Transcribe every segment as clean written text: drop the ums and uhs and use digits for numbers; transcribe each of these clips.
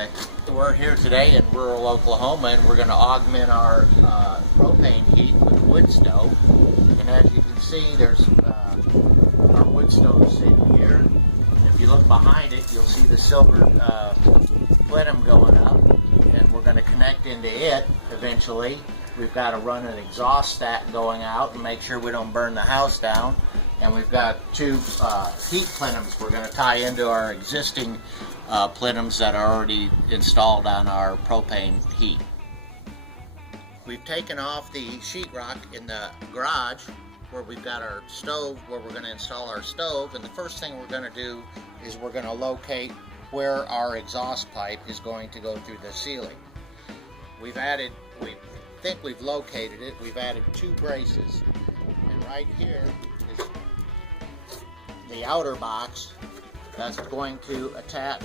Okay. We're here today in rural Oklahoma, and we're going to augment our propane heat with wood stove. And as you can see, there's our wood stove sitting here. And if you look behind it, you'll see the silver plenum going up, and we're going to connect into it eventually. We've got to run an exhaust stack going out and make sure we don't burn the house down. And we've got two heat plenums we're going to tie into our existing plenums that are already installed on our propane heat. We've taken off the sheetrock in the garage where we've got our stove, where we're going to install our stove, and the first thing we're going to do is we're going to locate where our exhaust pipe is going to go through the ceiling. We think we've located it. We've added two braces, and right here is the outer box that's going to attach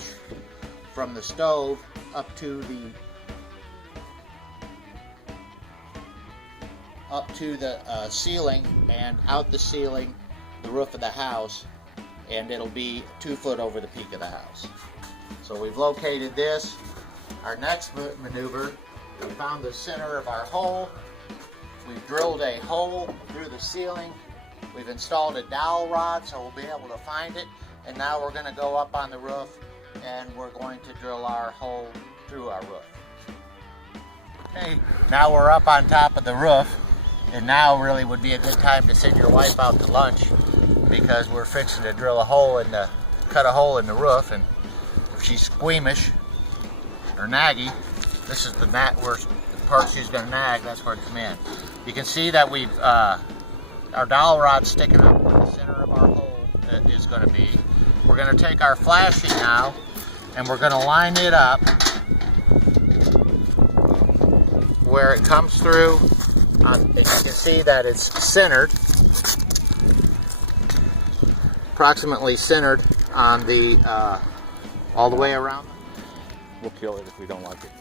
from the stove up to the ceiling and out the ceiling, the roof of the house, and it'll be 2 foot over the peak of the house. So we've located this. Our next maneuver, we found the center of our hole. We've drilled a hole through the ceiling. We've installed a dowel rod so we'll be able to find it. And now we're going to go up on the roof and we're going to drill our hole through our roof. Okay, now we're up on top of the roof, and now really would be a good time to send your wife out to lunch, because we're fixing to drill a hole in the, cut a hole in the roof, and if she's squeamish or naggy, this is the part she's going to nag, that's where it come in. You can see that we've, our dowel rod's sticking up where the center of our hole is going to be. We're going to take our flashing now, and we're going to line it up where it comes through. And you can see that it's centered, approximately centered on the, all the way around. We'll kill it if we don't like it.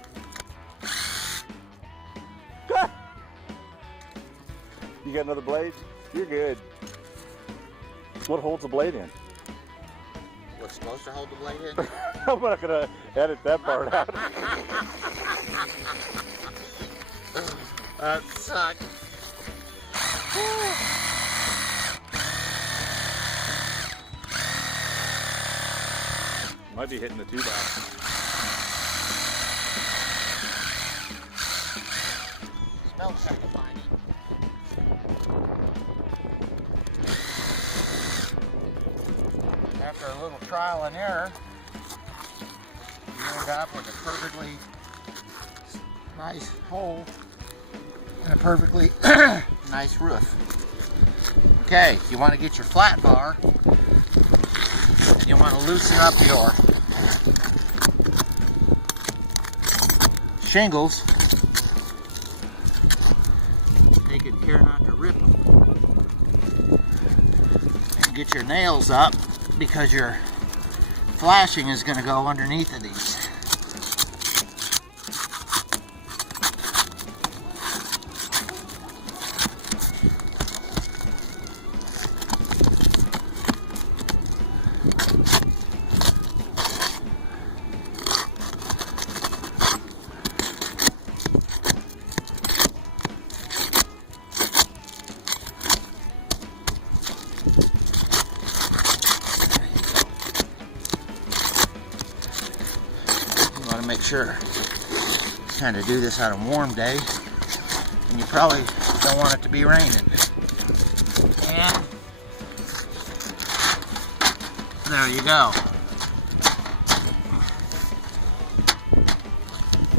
You got another blade? You're good. What holds the blade in? What's supposed to hold the blade in? I'm not gonna edit that part out. That sucked. Might be hitting the tube out. Smells satisfying. After a little trial and error, we ended up with a perfectly nice hole and a perfectly nice roof. Okay, you want to get your flat bar, and you want to loosen up your shingles. Taking care not to rip them. And get your nails up, because your flashing is going to go underneath of these. Make sure kind of do this on a warm day, and you probably don't want it to be raining. And there you go.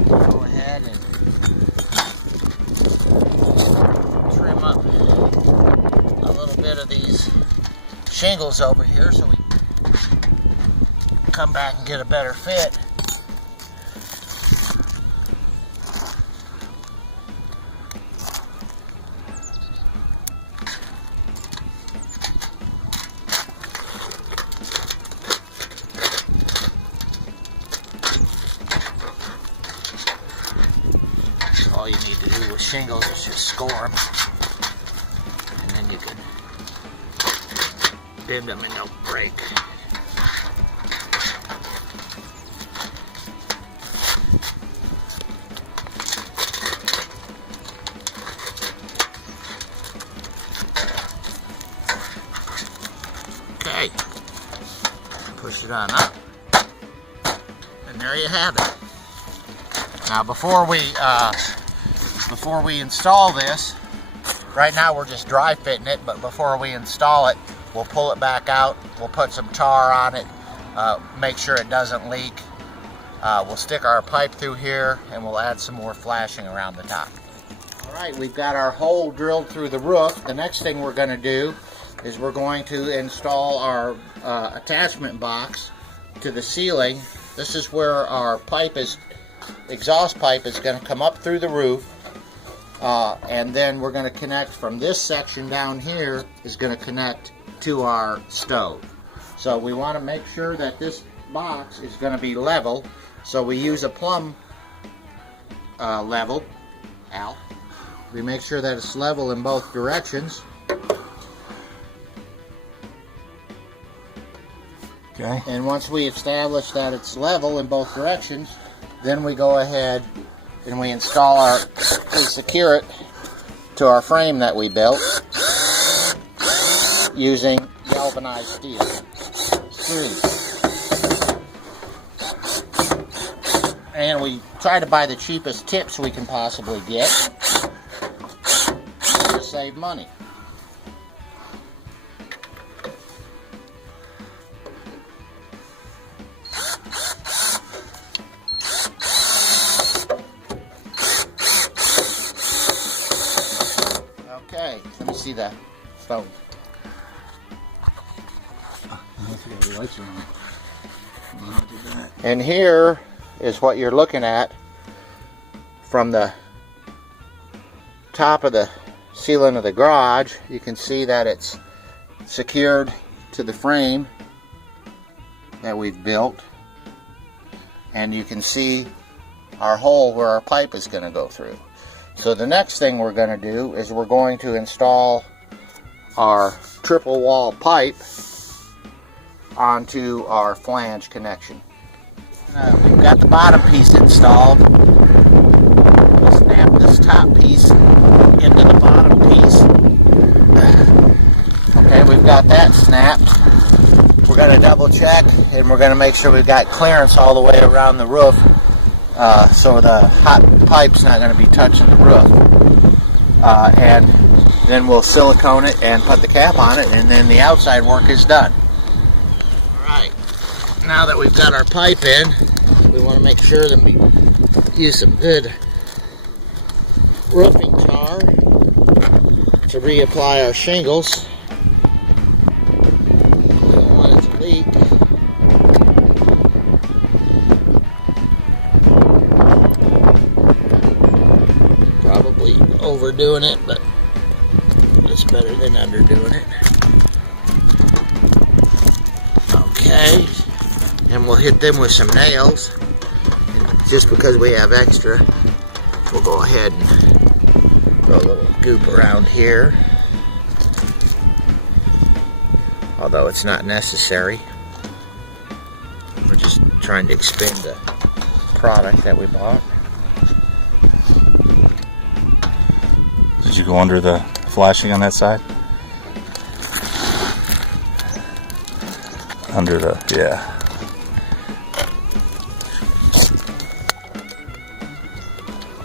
Go ahead and trim up a little bit of these shingles over here so we come back and get a better fit. All you need to do with shingles is just score them, and then you can bend them and they'll break. it on up. And there you have it. Now before we install this, right now we're just dry fitting it, but before we install it, we'll pull it back out, we'll put some tar on it, make sure it doesn't leak. We'll stick our pipe through here and we'll add some more flashing around the top. Alright, we've got our hole drilled through the roof. The next thing we're going to do is we're going to install our attachment box to the ceiling. This is where our exhaust pipe is going to come up through the roof, and then we're going to connect from this section down here is going to connect to our stove. So we want to make sure that this box is going to be level, so we use a plumb level. We make sure that it's level in both directions. Okay. And once we establish that it's level in both directions, then we go ahead and we secure it to our frame that we built using galvanized steel screws. And we try to buy the cheapest tips we can possibly get to save money. Okay, let me see the stove. And here is what you're looking at from the top of the ceiling of the garage. You can see that it's secured to the frame that we've built, and you can see our hole where our pipe is going to go through. So the next thing we're going to do is we're going to install our triple wall pipe onto our flange connection. We've got the bottom piece installed. We'll snap this top piece into the bottom piece. Okay, we've got that snapped. We're going to double check and we're going to make sure we've got clearance all the way around the roof, so the hot pipe's not going to be touching the roof. And then we'll silicone it and put the cap on it, and then the outside work is done. Alright, now that we've got our pipe in, we want to make sure that we use some good roofing tar to reapply our shingles. We don't want it to leak. Probably overdoing it, but it's better than underdoing it. Okay, and we'll hit them with some nails. And just because we have extra, we'll go ahead and throw a little goop around here, although it's not necessary. We're just trying to expend the product that we bought. Did you go under the flashing on that side? Under the, yeah.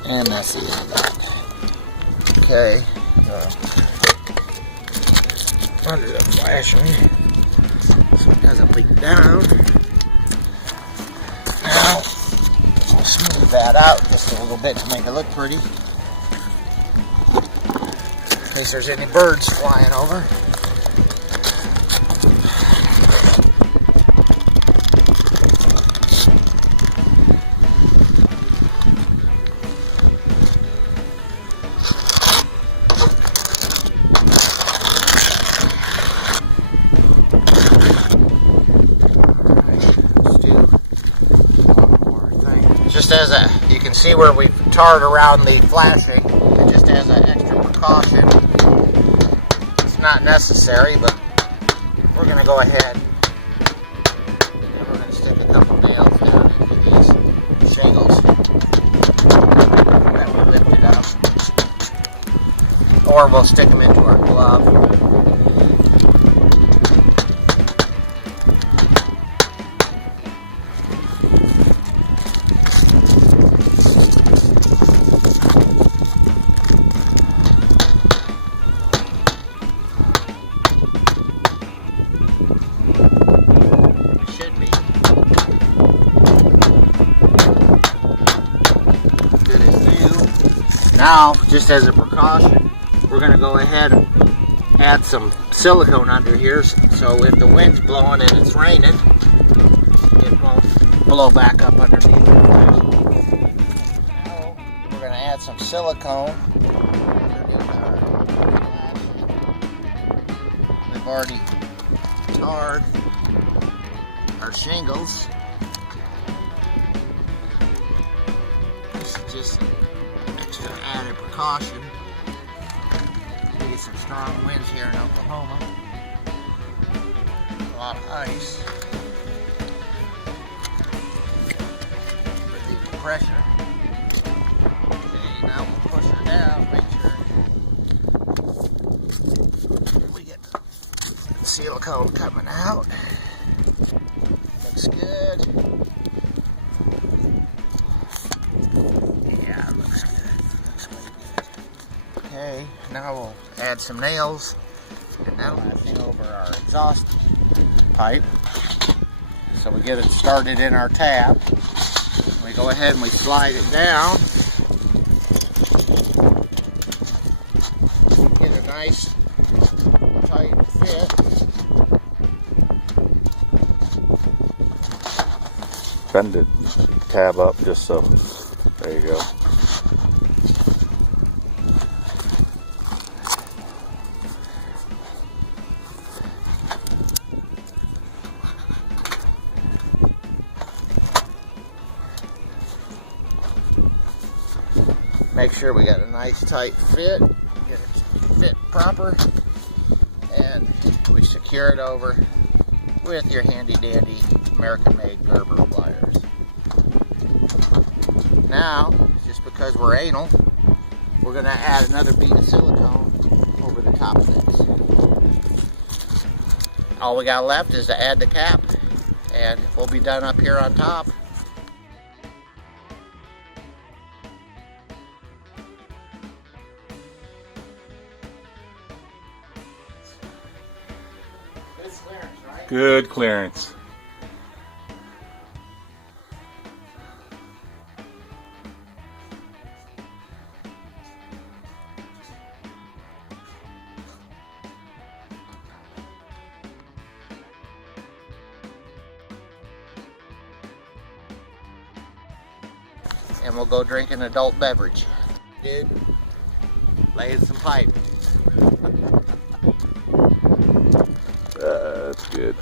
And that's the end of that. Okay. Under the flashing, so it doesn't leak down. Now, we'll smooth that out just a little bit to make it look pretty, in case there's any birds flying over. Just as you can see where we've tarred around the flashing, and just as an extra precaution, it's not necessary, but we're going to go ahead and we're going to stick a couple nails down into these shingles that we lifted up, or we'll stick them into our glove. Now, just as a precaution, we're going to go ahead and add some silicone under here, so if the wind's blowing and it's raining, it won't blow back up underneath the glass. Now, we're going to add some silicone. We've already tarred our shingles. This is just an extra added precaution. We get some strong winds here in Oklahoma. A lot of ice. Relieve the pressure. Okay, now we'll push her down, make sure we get the silicone coming out. Looks good. Yeah, it looks good. Looks really good. Okay, now we'll add some nails, and now passing over our exhaust pipe. So we get it started in our tab. We go ahead and we slide it down. Get a nice tight fit. Bend the tab up just so. There you go. Make sure we got a nice tight fit, get it fit proper, and we secure it over with your handy dandy American made Gerber pliers. Now, just because we're anal, we're going to add another bead of silicone over the top of this. All we got left is to add the cap, and we'll be done up here on top. Good clearance, right? Good clearance. And we'll go drink an adult beverage. Dude, laying some pipe. That's good.